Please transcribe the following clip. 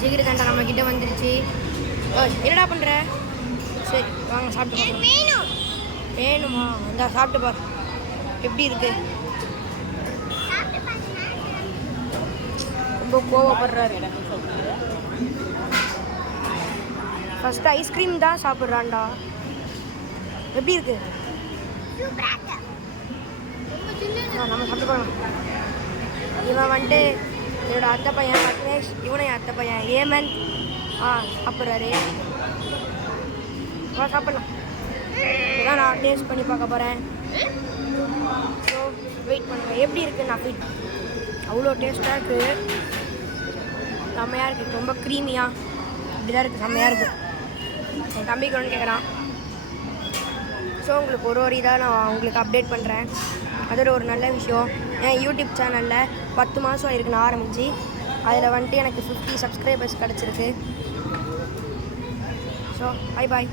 ஜிகிருதண்டா நம்ம கிட்ட வந்துருச்சு. என்னடா பண்ணுற? சரி வாங்க சாப்பிட்டு பார்க்கலாம். வேணுமா? இந்த சாப்பிட்டு பாரு எப்படி இருக்கு. ரொம்ப கோவப்படுறாரு. ஃபஸ்ட்டு ஐஸ்கிரீம் தான் சாப்பிட்றான்டா. எப்படி இருக்கு? நம்ம சாப்பிட்டு போகலாம். இவன் வந்துட்டு என்னோட அத்தை பையன் பத்மேஷ், இவனை என் அத்தை பையன் ஏமன். சாப்பிட்றாரு. சாப்பிட்லாம். இதான் நான் டேஸ்ட் பண்ணி பார்க்க போகிறேன். ஸோ வெயிட் பண்ணுவேன் எப்படி இருக்குது. நான் ஃபீட் அவ்வளோ டேஸ்ட்டாக இருக்குது. செம்மையாக இருக்குது. ரொம்ப க்ரீமியாக இப்படி தான் இருக்குது. செம்மையாக இருக்குது. என் தம்பிக்கு ஒன்று கேட்குறான். ஸோ உங்களுக்கு ஒரு இதாக நான் உங்களுக்கு அப்டேட் பண்ணுறேன். அதோட ஒரு நல்ல விஷயம், என் யூடியூப் சேனலில் 10 மாதம் ஆயிருக்கு நான் ஆரம்பித்து. அதில் வந்துட்டு எனக்கு 50 சப்ஸ்கிரைபர்ஸ் கிடச்சிருக்கு. So bye.